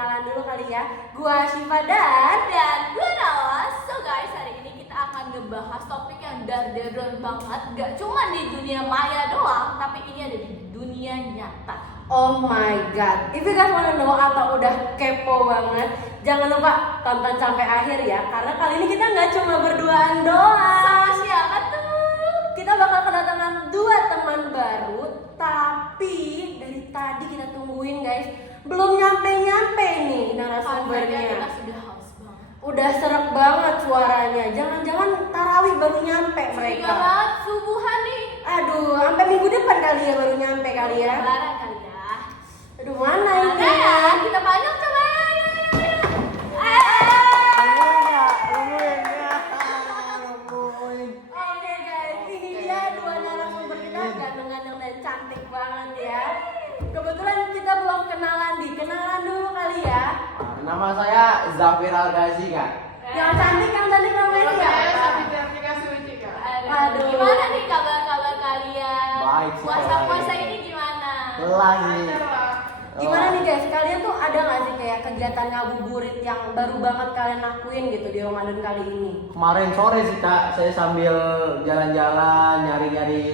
kenalan dulu kali ya. Gua Syifa dan gue Nawas. So guys, hari ini kita akan ngebahas topik yang dark banget. Gak cuma di dunia maya doang, tapi ini ada di dunia nyata. oh my god. If you guys wanna know atau udah kepo banget, jangan lupa tonton sampai akhir ya. Karena kali ini kita nggak cuma berduaan doang. Sama siapa tuh? Kita bakal kedatangan 2 teman baru, tapi dari tadi kita tungguin guys, belum nyampe nih narasumbernya. Kita sudah haus banget. Udah serak banget suaranya. Jangan-jangan tarawih baru nyampe mereka. Juga banget subuhan nih. Aduh, sampai minggu depan kali ya baru nyampe kali ya. Lebaran kali ya. Aduh, mana ini? Mana ya? Kita banyak coba ya. Oke guys, ini dia 2 narasumber kita ganteng-ganteng dan cantik banget ya. Kebetulan kita belum kenalan, kenalan dulu kali ya. Nama saya Zafir Al-Ghazi Kak. Yang cantik namanya siapa? Aduh. Gimana nih kabar kalian? Baik sih, Puasa baik. ini gimana? Kelas nih. Gimana nih guys, kalian tuh ada gak sih kayak kegiatan ngabuburit yang baru banget kalian lakuin gitu di Ramadan kali ini? Kemarin sore sih Kak, saya sambil jalan-jalan nyari-nyari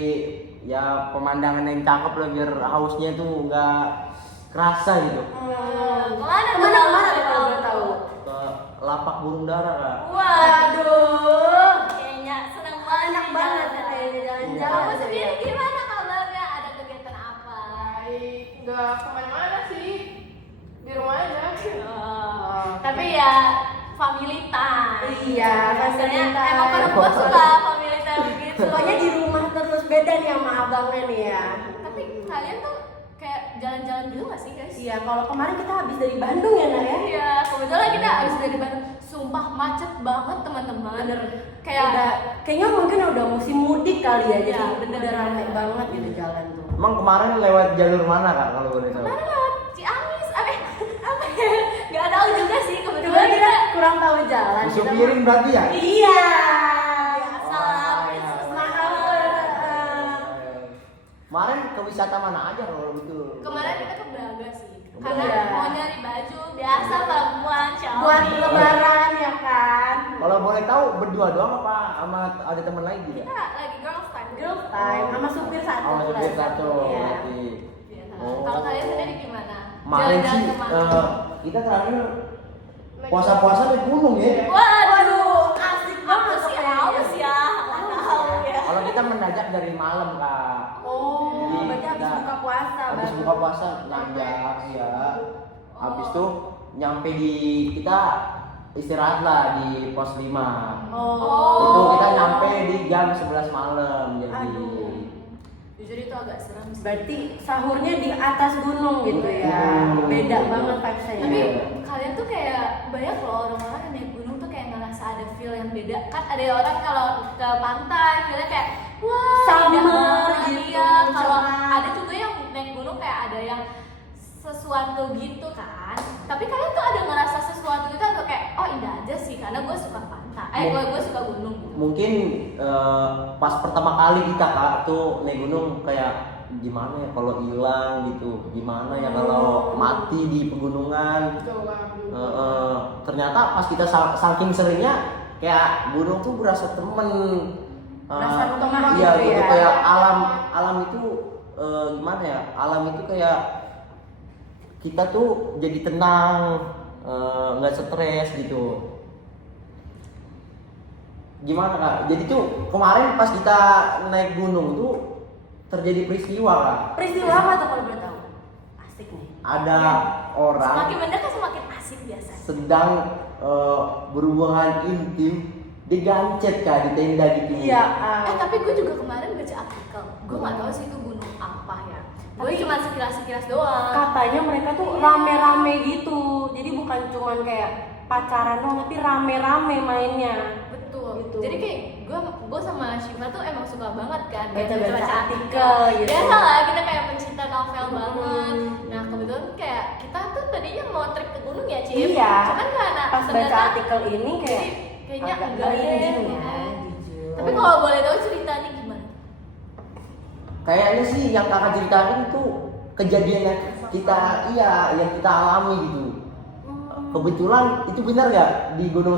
ya pemandangan yang cakep lah biar hausnya tuh nggak kerasa gitu. Kemana tuh? Kemana kalau boleh tahu? Ke lapak burung dara Kak. Waduh, Kayaknya seneng banget. enak banget ya kayaknya jalan-jalan. Kamu sendiri gimana kabarnya? Ada kegiatan apa? Baik, nggak kemana-mana sih, di rumah aja. Tapi ya family time. Iya, Biasanya family time. emang kalau gua suka family time gitu. Pokoknya di rumah terus beda nih sama abangnya nih ya. Tapi kalian tuh kayak jalan-jalan dulu gak sih guys? Iya, kalau kemarin kita habis dari Bandung ya Nak ya. Iya, kebetulan kita habis dari Bandung. Sumpah macet banget teman-teman. Bener. Kayak Udah, kayaknya mungkin udah musim mudik kali ya, jadi Iya, bener. udah ramai banget gitu jalan tuh. Emang kemarin lewat jalur mana Kak kalau boleh tahu? kemana lewat Ciamis? Apa ya? Gak tahu juga sih Cuma kebetulan kita kurang tahu jalan. Musuh kita piring berarti ya? Iya. biasa. Mahal. Kemarin ke wisata mana aja kalau gitu? Kemarin kita ke Braga sih. Ke Karena Braga. mau nyari baju biasa perempuan shopping. Buat lebaran ya kan. Kalau boleh tahu berdua doang apa sama ada teman lagi ya? Kita lagi girls time. Girl time sama supir satu. Oh, supir satu Iya. berarti. Biasa. Oh. Kalau kalian sendiri gimana? Kemarin sih kemana? kita terakhir puasa-puasa naik gunung ya. Waduh, asik aku banget sih kayaknya. haus ya. Nggak tahu ya. Kalau kita mendadak dari malam Kak. Oh, Jadi berarti habis kita- buka puasa. Habis baru. buka puasa nanjak ya. Habis tuh nyampe di kita istirahat lah di pos 5. Oh. Itu kita nyampe di jam 11 malam jadi. Aduh. Jujur itu agak serem sih. Berarti sahurnya di atas gunung gitu ya. Beda banget vibes-nya. Tapi Iya. kalian tuh kayak banyak loh orang-orang yang naik gunung tuh kayak ngerasa ada feel yang beda. Kan ada orang kalau ke pantai feelnya kayak wah Summer indah banget. gitu, Iya, kalau cerah. ada juga yang naik gunung kayak ada yang sesuatu gitu kan. Tapi kalian tuh ada ngerasa sesuatu gitu atau kayak oh indah aja sih karena gue suka pantai. Gue suka gunung gitu. Mungkin pas pertama kali kita Kak tuh naik gunung kayak gimana ya kalau hilang gitu, gimana ya kalau mati di pegunungan. Ternyata pas kita saking seringnya kayak gunung tuh berasa temen. Berasa rumah Iya gitu gitu ya. kayak alam itu gimana ya? Alam itu kayak kita tuh jadi tenang, nggak stres gitu. Gimana Kak? Jadi tuh kemarin pas kita naik gunung tuh terjadi peristiwa Kak. Peristiwa apa tuh kalau boleh tahu? Asik nih. Ada orang Semakin mendekat semakin asik biasanya. sedang berhubungan intim digancet Kak di tenda gitu. Iya. Tapi gue juga kemarin baca artikel. Gue nggak tahu sih itu gunung apa ya. Gue cuma sekilas doang. Katanya mereka tuh rame-rame gitu. Jadi bukan cuman kayak pacaran doang, tapi rame-rame mainnya. Betul. Gitu. Jadi kayak gue sama Syifa tuh emang suka banget kan kayak Baca-baca baca artikel gitu. Biasa lah kita kayak pencinta novel banget. Nah kebetulan kayak kita tuh tadinya mau trek ke gunung ya Cip. Iya. Cuman karena Pas baca ternyata artikel ini kayak kayaknya agak enggak merinding deh. ya, jujur. Tapi kalau boleh tahu ceritanya gimana? Kayaknya sih yang kakak ceritakan itu kejadian yang kita alami gitu. kebetulan itu benar nggak di Gunung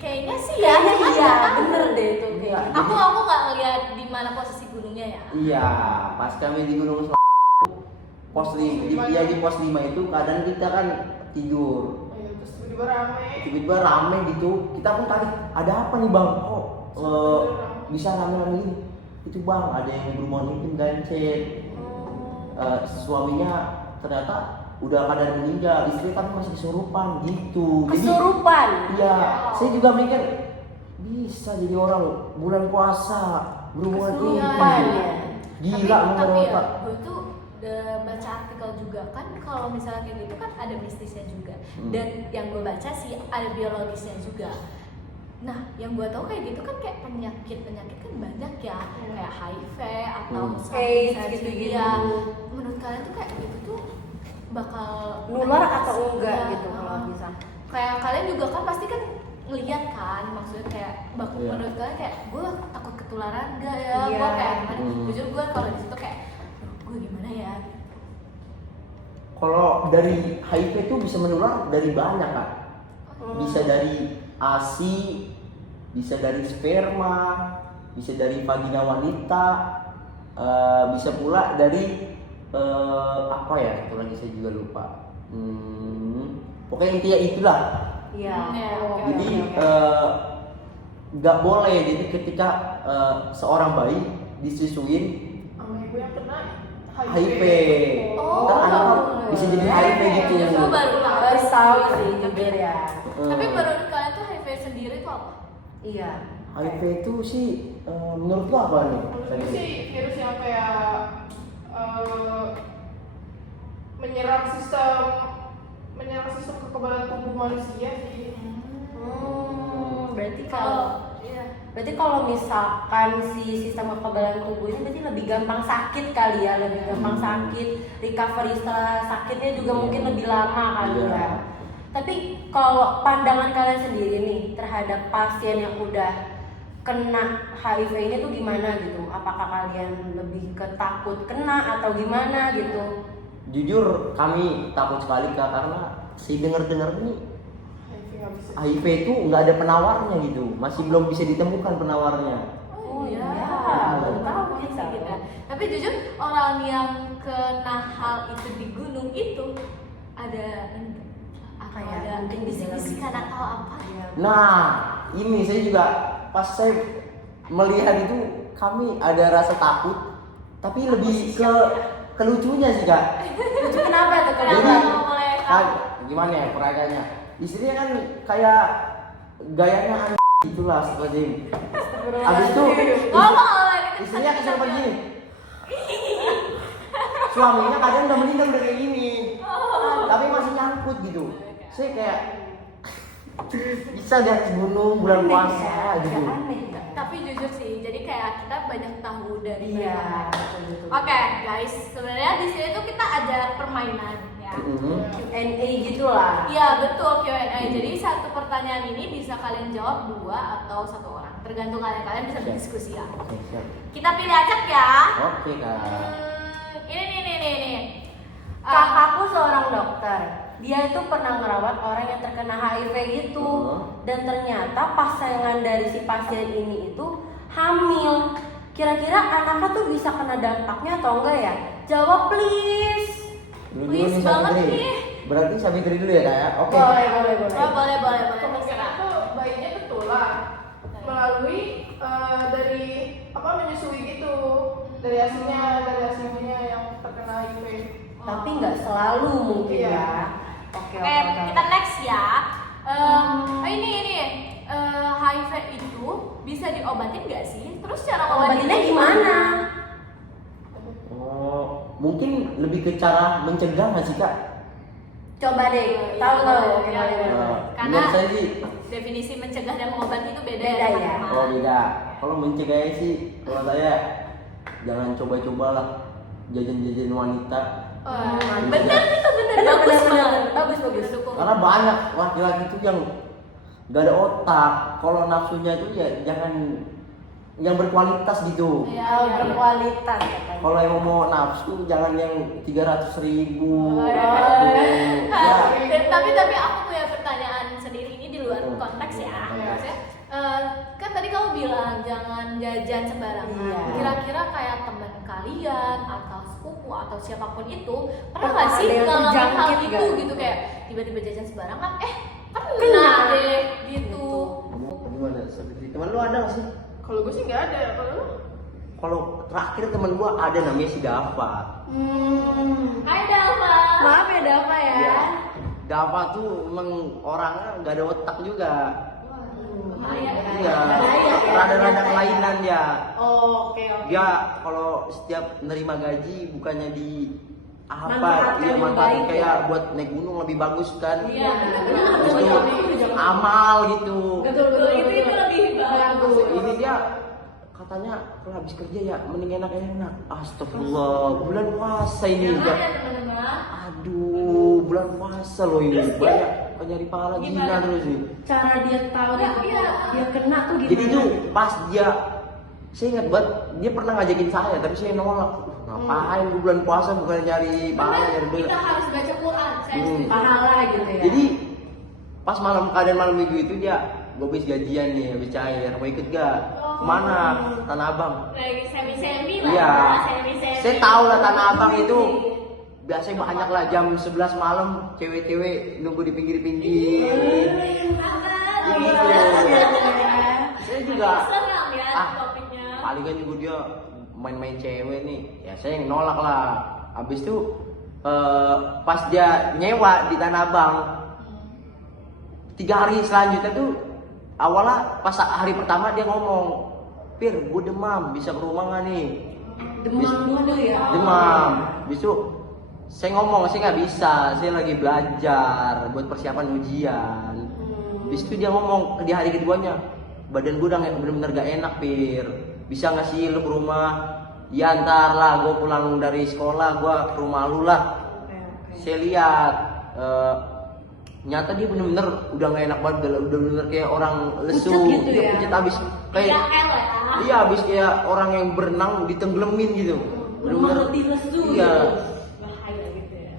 Kayaknya sih ya. Kayaknya cuman iya, nggak tahu. bener deh itu Iya. kayaknya. Aku nggak ngeliat di mana posisi gunungnya ya. Iya, pas kami di Gunung pos di pos 5 itu kadang kita kan tidur. Iya, terus tiba-tiba rame. Tiba-tiba rame gitu, kita pun kaget, ada apa nih bang? Kok bisa rame-rame gini? Itu bang, ada yang berumah mungkin gancet. Suaminya ternyata udah pada meninggal, istri tapi masih kesurupan gitu. Kesurupan. Iya, saya juga mikir bisa jadi orang bulan puasa berhubungan Kesurupan gitu. ya. Gila tapi ya, Pak. gue tuh udah baca artikel juga kan kalau misalnya kayak gitu kan ada mistisnya juga. Dan yang gue baca sih ada biologisnya juga. Nah, yang gue tahu kayak gitu kan kayak penyakit kan banyak ya, kayak HIV atau AIDS misalnya gitu-gitu. ya. Menurut kalian tuh kayak gitu tuh bakal Nular atau enggak Iya, gitu kalau bisa. kayak kalian juga kan pasti kan ngelihat kan, maksudnya kayak Iya. menurut kalian kayak gue takut ketularan enggak ya, Iya. gue kayak gimana, Hmm. jujur gue kalau di situ kayak gue gimana ya. Kalau dari HIV itu bisa menular dari banyak kan? Bisa dari ASI, bisa dari sperma, bisa dari vagina wanita, bisa pula dari apa ya? Satu lagi saya juga lupa. Pokoknya intinya itulah. Iya. Ya, Oke, Jadi oke, oke. nggak boleh. Jadi ketika seorang bayi disusuin Sama ibu yang kena HIV, Oh, kan anak tahu. bisa jadi HIV gitu. Justru baru tahu. Baru tahu sih jujur ya. Tapi menurut kalian tuh HIV sendiri tuh apa? Iya. HIV itu sih menurut lo apa nih? Menurut gue sih virus yang kayak menyerang sistem kekebalan tubuh manusia sih. Berarti Iya. kalau misalkan si sistem kekebalan tubuh ini berarti lebih gampang sakit kali ya, lebih gampang sakit, recovery setelah sakitnya juga mungkin lebih lama kali Iya. ya. Tapi kalau pandangan kalian sendiri nih terhadap pasien yang udah kena HIV ini tuh gimana gitu? Apakah kalian lebih ketakut kena atau gimana gitu? Jujur kami takut sekali Kak, karena si dengar-dengar nih HIV nggak bisa. HIV itu nggak ada penawarnya gitu, masih belum bisa ditemukan penawarnya. Oh iya, baru tahu sih kita. kita. Tapi jujur orang yang kena hal itu di gunung itu ada apa Kayak ada mungkin bisik-bisikan gejala-gejala. atau apa? Iya. Nah, ini saya juga pas saya melihat itu kami ada rasa takut, tapi lebih ke lucunya sih Kak. Itu kenapa tuh? Jadi Kenapa? mau mulai kan gimana ya peraganya? Istrinya kan kayak gayanya aneh gitulah seperti. Abis itu ngomong lagi istrinya kesel begini. Suaminya kadang udah meninggal udah kayak gini, tapi masih nyangkut gitu. Saya kayak bisa lihat gunung bulan puasa gitu. Aneh ya. tapi jujur sih jadi kayak kita banyak tahu dari Iya, mereka. betul-betul. Oke guys, sebenarnya di sini tuh kita ada permainan ya. Q&A gitu lah. Iya betul Q&A. Jadi satu pertanyaan ini bisa kalian jawab 2 atau 1 orang, tergantung kalian bisa berdiskusi ya. Oke, siap. Kita pilih acak ya. Oke Kak. Ini nih. Kakakku seorang dokter. Dia itu pernah merawat orang yang terkena HIV gitu. Dan ternyata pasangan dari si pasien ini itu hamil. Kira-kira anaknya tuh bisa kena dampaknya atau enggak ya? Jawab please. Dulu Please nih banget Sabitri. nih. Berarti Sabitri dulu ya Kak ya? Oke. Boleh. Oh, boleh. Kemungkinan Terserah. tuh bayinya ketular melalui dari menyusui gitu, dari hasilnya yang terkena HIV. Tapi nggak selalu mungkin Iya. ya. Oke. Oke, kita next ya. Ini HIV itu bisa diobatin nggak sih? Terus cara Obatinnya gimana? Oh, mungkin lebih ke cara mencegah nggak sih Kak? Coba deh. Tahu. Oke, Iya, boleh. iya. Karena Menurut saya sih, definisi mencegah dan mengobati itu beda, Beda ya. teman-teman. kalau beda. Kalau mencegahnya sih, kalau saya jangan coba-cobalah jajan-jajan wanita. Bener itu bagus banget. Bagus. Kita dukung. Karena banyak laki-laki itu yang gak ada otak. Kalau nafsunya itu ya jangan yang berkualitas gitu. Iya, Kalau iya. berkualitas katanya. Kalau yang mau nafsu jangan yang 300.000. Oh, iya. Ya. Tapi tapi aku punya pertanyaan sendiri ini di luar konteks ya. Maksudnya, kan tadi kamu bilang jangan jajan sembarangan. Iya. Kira-kira kayak teman kalian atau sepupu atau siapapun itu pernah Pernah nggak sih ada yang ngalamin hal terjangkit itu nggak? gitu kayak tiba-tiba jajan sembarangan, kena Kena. deh gitu. Gimana? Seperti teman lu ada nggak sih? Kalau gue sih nggak ada. Kalau lu? Kalau terakhir teman gua ada namanya si Dava. Hai Dalma. Maaf ya Dava ya. Iya. Dava tuh emang orangnya nggak ada otak juga. Iya. Rada-rada kelainan ya. Oh, oke. Dia kalau setiap nerima gaji bukannya di Manfaatkan dia yang manfaat baik kayak ya. buat naik gunung lebih bagus kan. Iya, Terus itu amal gitu. Betul. itu lebih bagus. Ini dia katanya kalau habis kerja ya mending enak-enak. Astagfirullah, bulan puasa ini Jangan udah. ya teman-teman. Aduh, bulan puasa loh ini. Banyak penyari pahala gila terus nih. Cara dia tahu dia kena tuh gimana? Jadi tuh pas saya ingat banget dia pernah ngajakin saya tapi saya nolak. Ngapain gue bulan puasa bukan nyari pahala nyari duit. Kita harus baca Quran. Saya setuju. pahala gitu ya. Jadi pas keadaan malam minggu itu dia gue habis gajian nih habis cair mau ikut gak? Kemana? Tanah Abang. Lagi semi-semi lah. Iya. Semi-semi. Saya tahu lah Tanah Abang itu biasanya banyak lah jam 11 malam cewek-cewek nunggu di pinggir-pinggir. Iya, Gitu. Saya juga Serem ya ah, topiknya. palingan juga dia main-main cewek nih. Ya saya yang nolak lah. Habis itu pas dia nyewa di Tanah Abang 3 hari selanjutnya tuh awalnya pas hari pertama dia ngomong, Pir, gue demam, bisa ke rumah nggak nih? Demam dulu ya. Demam. Besok saya ngomong, saya nggak bisa, saya lagi belajar buat persiapan ujian. Habis itu dia ngomong di hari keduanya, badan gue udah bener-bener gak enak, Pir. Bisa nggak sih lu ke rumah? Ya ntar lah, gue pulang dari sekolah, gue ke rumah lu lah. Saya lihat nyata dia bener-bener udah gak enak banget, udah bener-bener kayak orang lesu, Pucet gitu dia ya? pucet abis kayak Ya elah. iya abis kayak orang yang berenang ditenggelamin gitu. Lemah letih lesu. Iya. Bahaya gitu ya.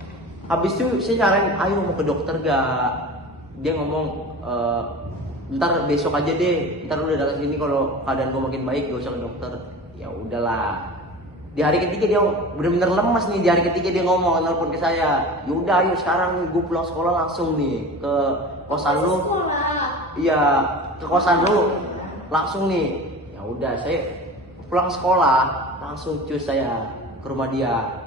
Habis itu saya nyaranin, ayo mau ke dokter gak? Dia ngomong, ntar besok aja deh, ntar udah datang sini kalau keadaan gue makin baik gak usah ke dokter. Ya udahlah. Di hari ketiga dia bener-bener lemas nih, di hari ketiga dia ngomong, nelpon ke saya, yaudah ayo sekarang gue pulang sekolah langsung nih ke kosan lu. Sekolah. Iya, ke kosan lu langsung nih. Ya udah saya pulang sekolah langsung cus saya ke rumah dia.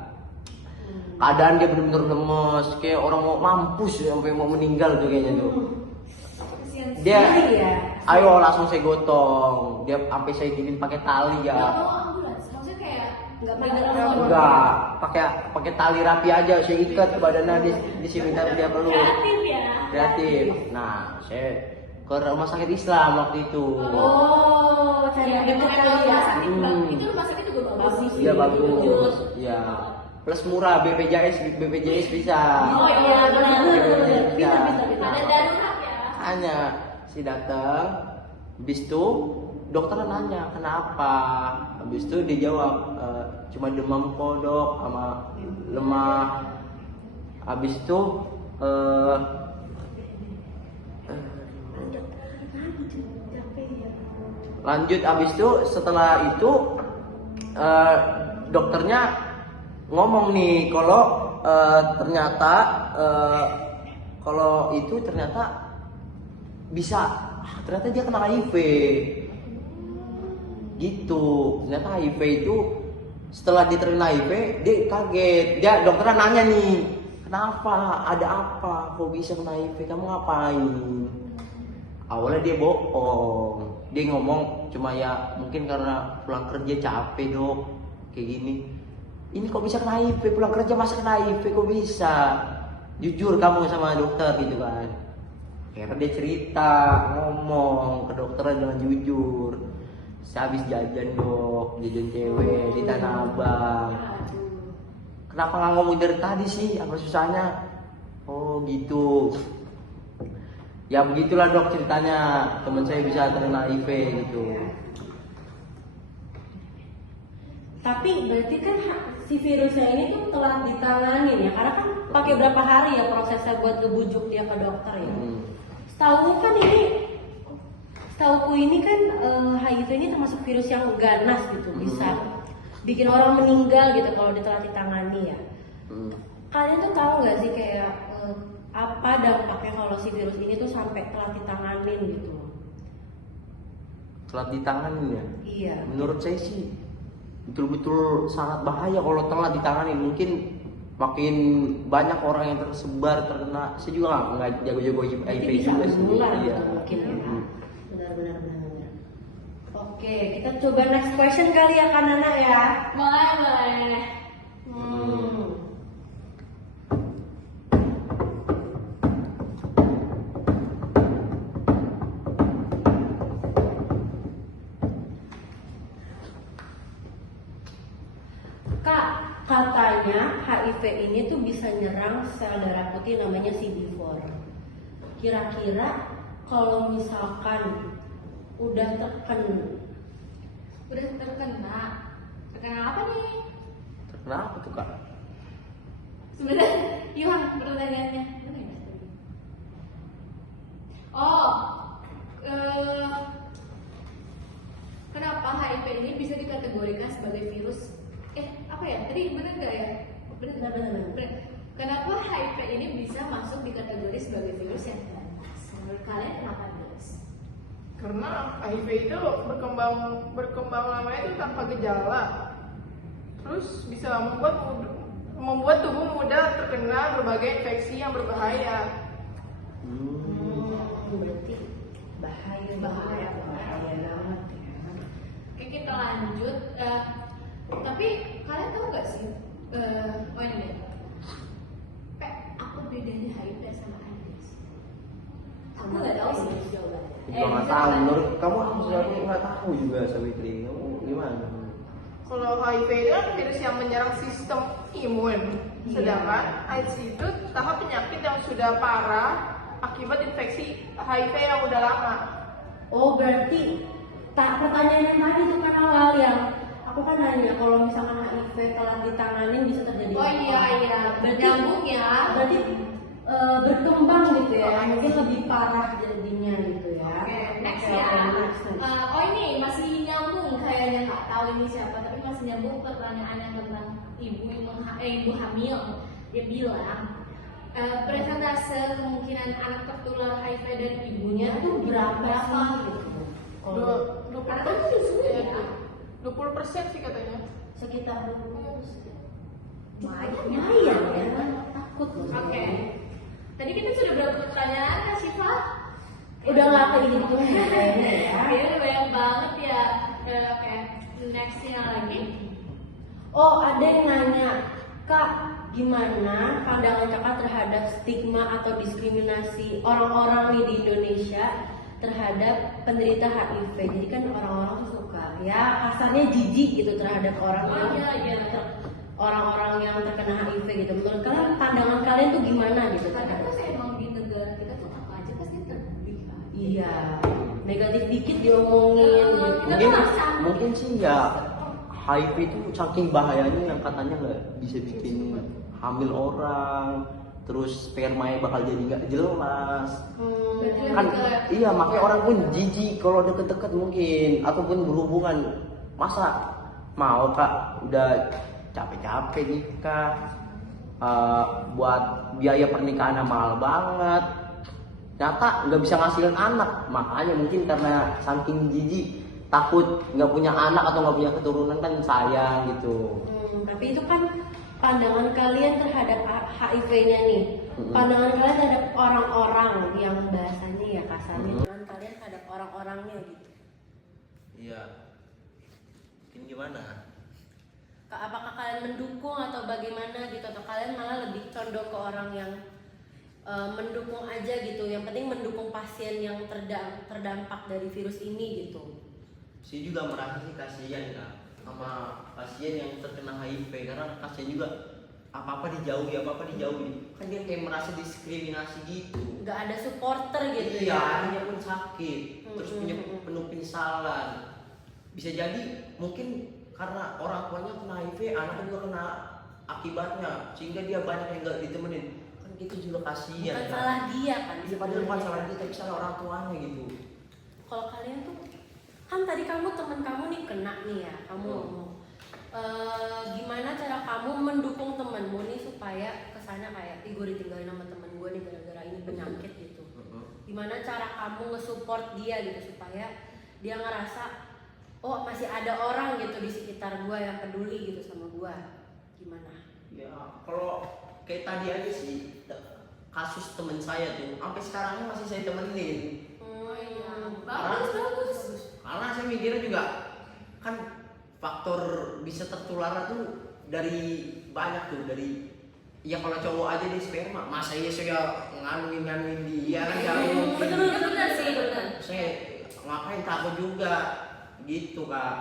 Keadaan dia bener-bener lemes, kayak orang mau mampus sampai mau meninggal tuh kayaknya tuh. Dia, ya. ayo langsung saya gotong. Dia sampai saya giniin pakai tali Gak ya. mau ambulans. Maksudnya kayak nggak Enggak, pakai tali rapi aja saya ikat ke badannya di sini dia perlu. kreatif ya. Kreatif. Nah, saya ke rumah sakit Islam waktu itu. Oh, cari Iya, deket dengan kali ya. rumah sakit itu rumah sakit juga bagus. Iya bagus. Jujur. Iya. Plus murah BPJS bisa. Oh iya benar. Bisa. Ada darurat ya. Hanya si datang, habis itu dokter nanya kenapa, habis itu dia jawab cuma demam kok dok sama lemah. Habis itu lanjut, habis itu setelah itu dokternya ngomong nih kalau ternyata kalau itu ternyata bisa, ternyata dia kena HIV gitu. Ternyata HIV itu setelah dia terkena HIV dia kaget, dia dokternya nanya nih kenapa, ada apa, kok bisa kena HIV, kamu ngapain? Awalnya dia bohong, dia ngomong cuma ya mungkin karena pulang kerja capek dok kayak gini. Ini kok bisa kena HIV, pulang kerja masa kena HIV, kok bisa? Jujur kamu sama dokter gitu kan. Akhirnya dia cerita, ngomong ke dokter dengan jujur. Saya habis jajan dok, jajan cewek di Tanah Abang. Kenapa nggak ngomong dari tadi sih, apa susahnya? Oh gitu. Ya begitulah dok ceritanya, teman saya bisa terkena HIV gitu. Tapi berarti kan si virusnya ini tuh telah ditanganin ya, karena kan pakai berapa hari ya prosesnya buat ngebujuk dia ke dokter ya. Setauku ini kan HIV ini termasuk virus yang ganas gitu, bisa bikin orang meninggal gitu kalau telah ditangani ya. Kalian tuh tahu nggak sih kayak apa dampaknya kalau si virus ini tuh sampai telah ditanganin gitu? Telah ditangani ya. Iya. Menurut saya sih betul-betul sangat bahaya kalau telah ditangani. Mungkin makin banyak orang yang tersebar terkena. Saya juga nggak jago-jago HIV juga sih. Iya. Mungkin ya. Benar. Oke, kita coba next question kali ya Kak Nana ya. Boleh. Kak, katanya HIV ini tuh bisa nyerang sel darah putih namanya CD4. Kira-kira kalau misalkan udah terkena apa nih? Terkena apa tuh Kak? Sebenarnya Yohan pertanyaannya mana ya? Oh, kenapa HIV ini bisa dikategorikan sebagai virus? Apa ya? Tadi benar nggak ya? Benar. Kenapa HIV ini bisa masuk di kategori sebagai virus yang ganas? Menurut kalian kenapa guys? Karena HIV itu berkembang lamanya itu tanpa gejala. Terus bisa membuat tubuh mudah terkena berbagai infeksi yang berbahaya. Berarti bahaya banget ya. Oke, kita lanjut. Tapi kalian tahu nggak sih? Ini deh. Apa bedanya HIV sama AIDS? Aku nggak tahu sih jawabannya. Juga nggak tahu. Menurut kamu aku nggak tahu juga Savitri. Kamu gimana? Kalau HIV itu kan virus yang menyerang sistem imun, sedangkan AIDS itu tahap penyakit yang sudah parah akibat infeksi HIV yang udah lama. Oh berarti pertanyaan yang tadi tuh kan awal yang aku kan nanya kalau misalkan HIV telah ditanganin bisa terjadi Oh iya, berarti nyambung ya. berarti berkembang gitu ya, mungkin lebih parah jadinya gitu ya. Oke, next Oke, ya. next. Ini masih nyambung, kayaknya nggak tahu ini siapa, tapi masih nyambung pertanyaan yang tentang ibu hamil. Dia bilang persentase kemungkinan anak tertular HIV dari ibunya Itu berapa sih gitu? Karena kan itu sulit ya. 20% sih katanya. Sekitar 20%. Lumayan Lumayan ya, takut loh. Oke. Tadi kita sudah berapa pertanyaan Kak Syifa? Udah nggak kayak gitu kayaknya ya. Kayaknya udah banyak banget ya. Oke, nextnya lagi. Oh ada yang nanya, Kak gimana pandangan kakak terhadap stigma atau diskriminasi orang-orang nih di Indonesia terhadap penderita HIV? Jadi kan orang-orang tuh suka ya kasarnya jijik gitu terhadap orang orang-orang yang terkena HIV gitu. Menurut kalian pandangan kalian tuh gimana gitu? Karena kan emang di negara kita tuh apa aja pasti terlebih kan. Iya, negatif dikit diomongin gitu. Mungkin sih ya HIV itu saking bahayanya yang katanya nggak bisa bikin hamil orang, terus spermanya bakal jadi nggak jelas. Kan iya makanya orang pun jijik kalau deket-deket mungkin ataupun berhubungan. Masa mau Kak udah capek-capek nikah, buat biaya pernikahannya mahal banget, nyata nggak bisa ngasilin anak. Makanya mungkin karena saking jijik takut nggak punya anak atau nggak punya keturunan kan sayang gitu. Tapi itu kan pandangan kalian terhadap HIV-nya nih. Pandangan kalian terhadap orang-orang yang bahasanya ya kasarnya. Pandangan kalian terhadap orang-orangnya gitu. Iya. Mungkin gimana? Apakah kalian mendukung atau bagaimana gitu, atau kalian malah lebih condong ke orang yang mendukung aja gitu, yang penting mendukung pasien yang terdampak dari virus ini gitu? Saya juga merasa sih kasihan Kak sama pasien yang terkena HIV, karena kasihan juga apa-apa dijauhi kan dia kayak merasa diskriminasi gitu. Nggak ada supporter gitu Iya, ya. dia pun sakit, terus punya penuh penyesalan. Bisa jadi mungkin karena orang tuanya kena HIV, anaknya juga kena akibatnya, sehingga dia banyak yang nggak ditemenin. Kan gitu juga kasihan. Bukan salah dia kan. Iya, padahal bukan salah dia, tapi salah orang tuanya gitu. Kalau kalian tuh kan tadi kamu teman kamu nih kena nih ya, kamu ngomong gimana cara kamu mendukung temenmu nih supaya kesana kayak gue ditinggalin sama temen gue nih gara-gara ini penyakit gitu. Gimana cara kamu nge-support dia gitu supaya dia ngerasa oh masih ada orang gitu di sekitar gue yang peduli gitu sama gue. Gimana? Ya kalau kayak tadi aja sih kasus temen saya tuh sampai sekarang ini masih saya temenin. Oh iya, Bagus, bagus. Karena saya mikirnya juga kan faktor bisa tertular tuh dari banyak tuh, dari ya kalau cowok aja di sperma, masa iya saya nganuin dia kan jauh. Bener sih, bener. Saya ngapain takut juga gitu kak.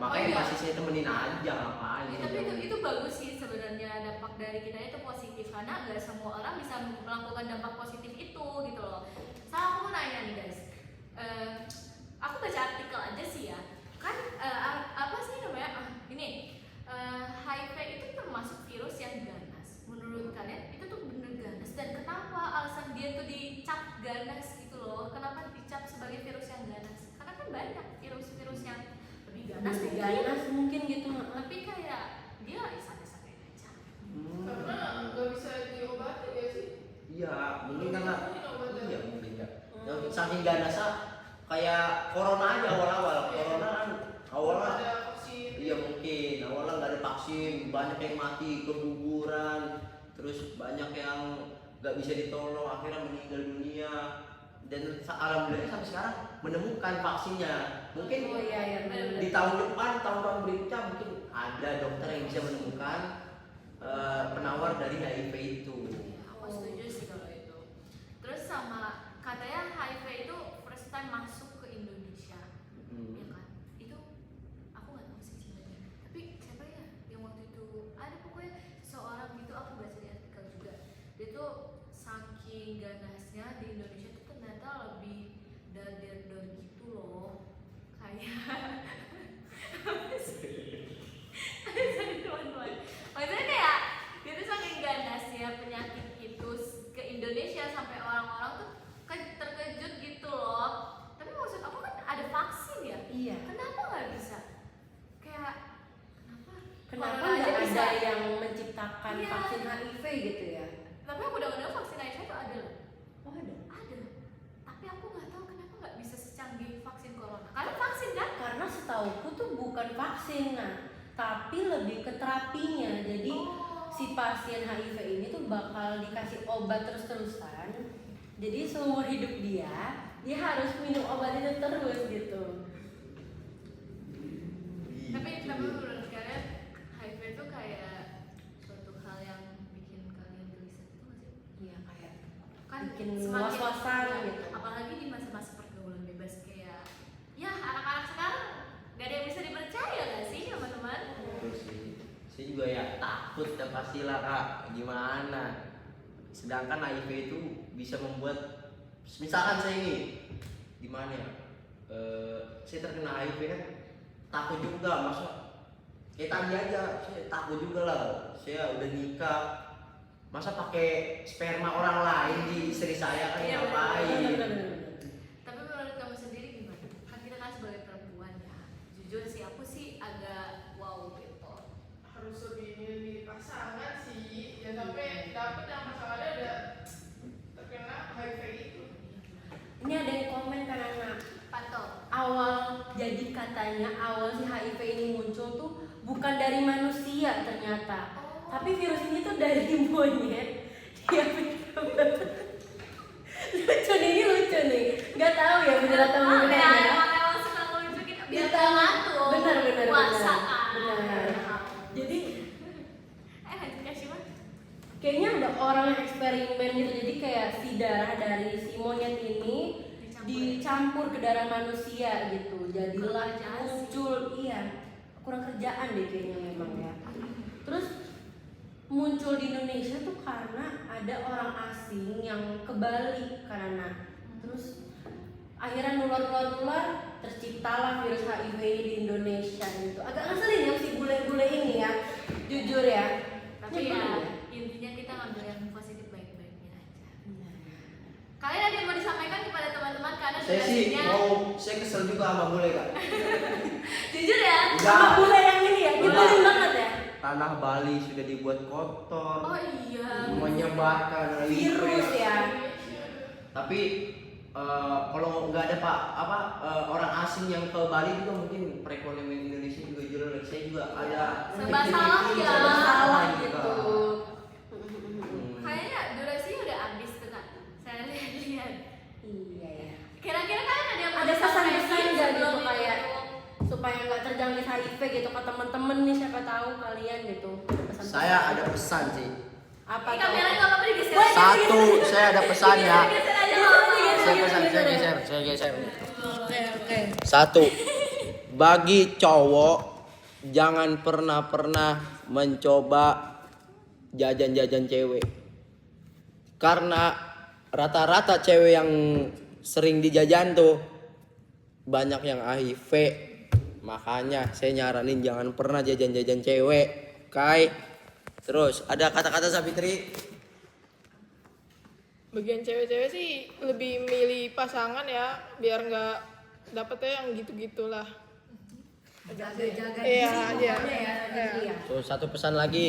Makanya masih saya temenin aja ngapain. Ya, tapi itu bagus sih sebenarnya, dampak dari kita itu positif karena nggak semua orang bisa melakukan dampak positif itu gitu loh. Saya aku mau nanya nih guys, aku baca artikel aja sih ya, kan apa sih namanya ini HIV itu termasuk virus yang ganas. Menurut kalian itu tuh bener ganas dan kenapa alasan dia tuh dicap ganas gitu loh? Kenapa dicap sebagai virus yang ganas? Karena kan banyak virus-virus yang lebih ganas mungkin gitu. tapi kayak dia santai-santai aja. Karena nggak bisa diobati ya sih. Iya, mungkin karena iya mungkin ya. Hmm. Saking ganasnya kayak corona aja awal-awal. Corona kan awalnya ada vaksin. iya mungkin awalnya nggak ada vaksin, banyak yang mati keguguran, terus banyak yang nggak bisa ditolong, akhirnya meninggal dunia. Dan alhamdulillah sampai sekarang menemukan vaksinnya. Mungkin Oh iya benar. di tahun depan, tahun-tahun berikutnya mungkin ada dokter yang bisa menemukan penawar dari HIV itu. Aku setuju sih kalau itu. Terus sama katanya HIV itu first time masuk ke Indonesia, ya kan? Itu aku nggak tahu sih sebenarnya. Tapi siapa ya yang waktu itu ada pokoknya seorang gitu, aku baca di artikel juga. Dia tuh saking ganasnya di Indonesia tuh ternyata lebih dari gitu loh, kayak sorry teman-teman. Maksudnya kayak dia tuh saking ganasnya penyakit itu ke Indonesia sampai orang-orang tuh terkejut gitu loh. Tapi maksud aku kan ada vaksin ya. Iya. Kenapa nggak bisa? Kayak Kenapa Corona aja nggak bisa? ada yang menciptakan Iya. vaksin HIV gitu ya? Tapi aku udah dengar vaksin HIV itu ada loh. Oh ada. Ada. Tapi aku nggak tahu kenapa nggak bisa secanggih vaksin corona. Karena vaksin kan? Karena setauku tuh bukan vaksin, nah, tapi lebih ke terapinya. Jadi si pasien HIV ini tuh bakal dikasih obat terus-terusan. Jadi seumur hidup dia harus minum obat itu terus gitu. Tapi menurut kalian HIV itu kayak suatu hal yang bikin kalian gelisah itu nggak sih? Iya kayak Kan bikin semakin- was-wasan ya, gitu. apalagi di masa-masa pergaulan bebas kayak ya anak-anak sekarang gak ada yang bisa dipercaya gak sih teman-teman? Betul sih. Saya juga ya takut ya pastilah kak. Gimana? Sedangkan HIV itu bisa membuat, misalkan saya ini gimana ya? Saya terkena HIV kan takut juga, masa kayak tadi aja saya takut juga lah. Saya udah nikah, masa pakai sperma orang lain di istri saya kan Iya, ngapain? Tapi menurut kamu sendiri gimana? Kan kita kan sebagai perempuan ya, jujur sih aku sih agak wow gitu. Harus lebih milih pasangan sih. Ya sampai dapet yang pasangannya udah terkena HIV itu. Ini ada yang komen kan anak. Pantau. Awal jadi katanya awal si HIV ini muncul tuh bukan dari manusia ternyata, tapi virus ini tuh dari monyet. Dia lucu nih, ini lucu nih. Nggak tahu ya bener atau enggak ya. Emang suka nunjukin biar Kita gak ngantuk. bener. Puasa kan. Bener. Jadi Lanjut Kak Shima. kayaknya ada orang yang eksperimen gitu. Jadi kayak si darah dari si monyet ini dicampur ke darah manusia gitu. Jadilah muncul, iya, kurang kerjaan deh kayaknya memang ya. Terus muncul di Indonesia tuh karena ada orang asing yang ke Bali karena terus akhirnya nular, terciptalah virus HIV ini di Indonesia gitu. Agak ngeselin ya si bule-bule ini ya, jujur ya. Tapi Nyebelin ya intinya kita ngambil yang positif baik-baiknya aja. Kalian ada yang mau disampaikan kepada teman-teman karena Saya sih durasinya saya kesel juga sama bule kak. jujur ya. Sama bule yang ini ya, nyebelin banget ya. Tanah Bali sudah dibuat kotor, Oh iya. menyebarkan Virus ya. Tapi kalau nggak ada orang asing yang ke Bali juga mungkin perekonomian Indonesia juga jelek. Saya juga ada Serba salah ya. serba Salah juga. gitu. Kayaknya durasinya udah habis tuh kak. Saya lihat. Iya ya. Kira-kira kalian ada yang mau Ada pesan-pesan disampaikan nggak sebelum gitu kayak itu? supaya nggak terjangkit HIV gitu ke temen-temen nih, siapa tahu kalian gitu. Pesan-pesan. Saya ada pesan sih. Apa Ini tuh? kamera nggak apa-apa digeser. Boleh, Satu, saya ada pesan ya. Geser aja nggak apa-apa. Saya geser. Oke. Satu, bagi cowok jangan pernah mencoba jajan-jajan cewek. Karena rata-rata cewek yang sering dijajan tuh banyak yang HIV. Makanya saya nyaranin jangan pernah jajan-jajan cewek. Kai. Terus ada kata-kata Sabitri? Bagian cewek-cewek sih lebih milih pasangan ya, biar nggak dapetnya yang gitu-gitulah. Jaga-jaga Iya, gitu iya. pokoknya ya, Sabitri ya. Tuh satu pesan lagi.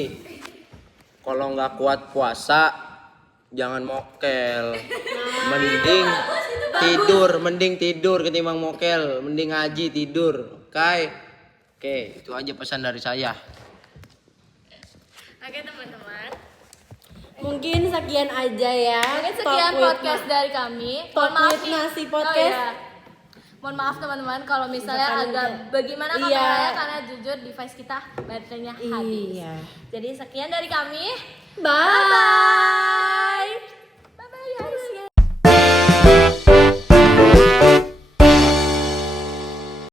Kalau nggak kuat puasa, jangan mokel. Mending tidur ketimbang mokel. Mending ngaji tidur. Kai. Oke, itu aja pesan dari saya. Oke teman-teman. Mungkin sekian aja ya. Mungkin sekian Talk with podcast dari kami. Talk Mohon maaf with nih. Nasi podcast. Oh, iya. Mohon maaf teman-teman kalau misalnya Misalkan agak enggak. bagaimana Iya. kameranya karena jujur device kita baterainya habis. Iya. Jadi sekian dari kami. Bye.